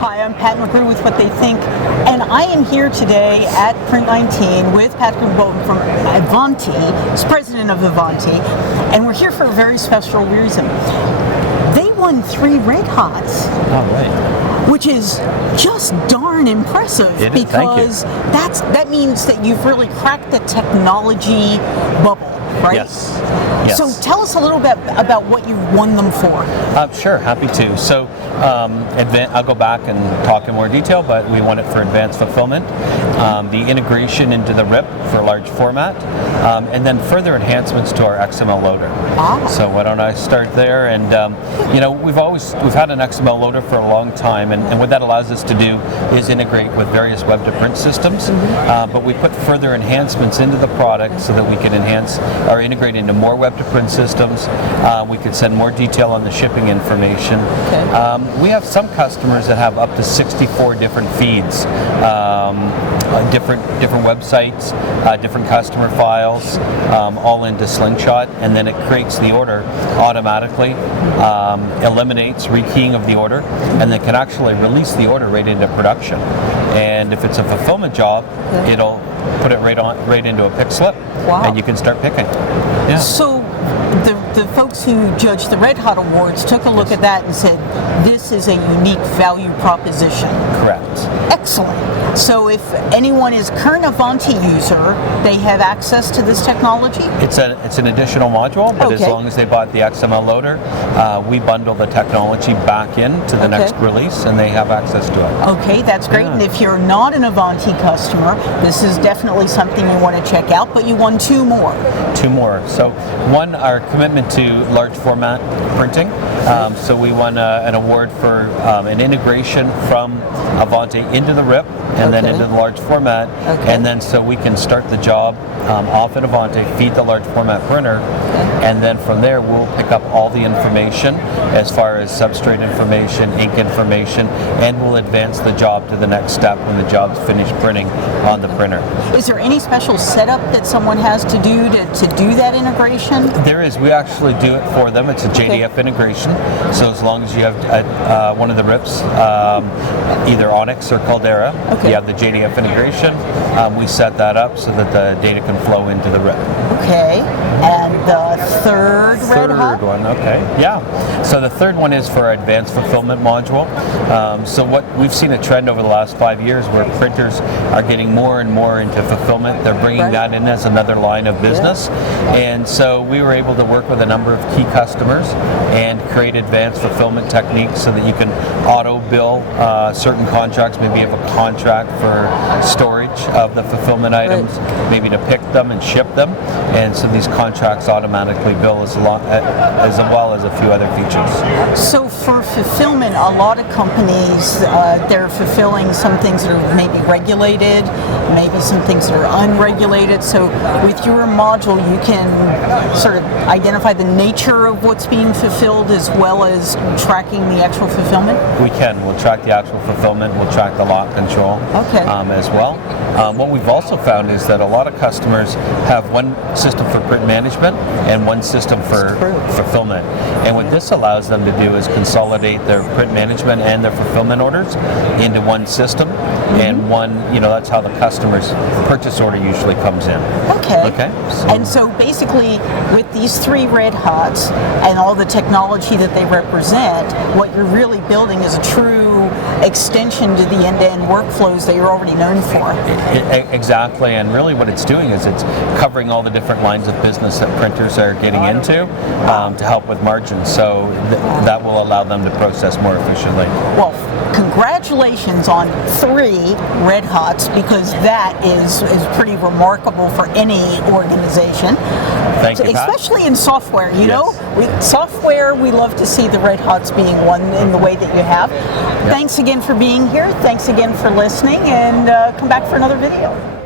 Hi, I'm Pat McGrew with What They Think, and I am here today at Print 19 with Pat McGrew from Avanti, who's president of Avanti, and we're here for a very special reason. They won 3 Red Hots. All right. Which is just darn impressive, because that means that you've really cracked the technology bubble, right? Yes. So tell us a little bit about what you've won them for. Sure, happy to. So I'll go back and talk in more detail, but we won it for advanced fulfillment, the integration into the RIP for large format, and then further enhancements to our XML loader. So why don't I start there? And we've had an XML loader for a long time, and what that allows us to do is integrate with various web to print systems. But we put further enhancements into the product so that we can enhance or integrate into more web to print systems. We could send more detail on the shipping information. We have some customers that have up to 64 different feeds, different websites, different customer files, all into Slingshot, and then it creates the order automatically, eliminates rekeying of the order, and then can actually release the order right into production. And if it's a fulfillment job, it'll put it right into a pick slip, and you can start picking. So the folks who judged the Red Hot Awards took a look at that and said, this is a unique value proposition. Correct. Excellent. So if anyone is current Avanti user, they have access to this technology? It's an additional module, but as long as they bought the XML loader, we bundle the technology back into the next release, and they have access to it. Okay, that's great. And if you're not an Avanti customer, this is definitely something you want to check out, but you won 2 more. 2 more. So one, our commitment to large format printing. So we won an award for an integration from Avanti into the RIP and then into the large format, and then so we can start the job off at Avanti, feed the large format printer, and then from there we'll pick up all the information as far as substrate information, ink information, and we'll advance the job to the next step when the job's finished printing on the printer. Is there any special setup that someone has to do to do that integration? There is. We actually do it for them. It's a JDF integration. So as long as you have one of the RIPs, either Onyx or Caldera, you have the JDF integration. We set that up so that the data can flow into the RIP. Okay. And the third Red Hot? one, So the third one is for our advanced fulfillment module. So what we've seen a trend over the last 5 years where printers are getting more and more into fulfillment. They're bringing that in as another line of business. And so we were able to work with a number of key customers and create advanced fulfillment techniques so that you can auto-bill certain contracts. Maybe you have a contract for storage of the fulfillment items, maybe to pick them and ship them. And so these contracts automatically bill as well as a few other features. So for fulfillment, a lot of companies, they're fulfilling some things that are maybe regulated, maybe some things that are unregulated. So with your module, you can sort of identify the nature of what's being fulfilled as well as tracking the actual fulfillment? We can. We'll track the actual fulfillment. We'll track the lot control as well. What we've also found is that a lot of customers have one system for print management and one system for fulfillment. And what this allows them to do is consolidate their print management and their fulfillment orders into one system. And that's how the customer's purchase order usually comes in. And so basically, with these 3 Red Hots and all the technology that they represent, what you're really building is a true extension to the end-to-end workflows that you're already known for. Exactly, and really what it's doing is it's covering all the different lines of business that printers are getting into to help with margins. So that will allow them to process more efficiently. Well, congratulations on 3 Red Hots, because that is pretty remarkable for any organization. Thank you, Pat. Especially in software, you know? Software, we love to see the Red Hots being won in the way that you have. Thanks again for being here. Thanks again for listening, and come back for another video.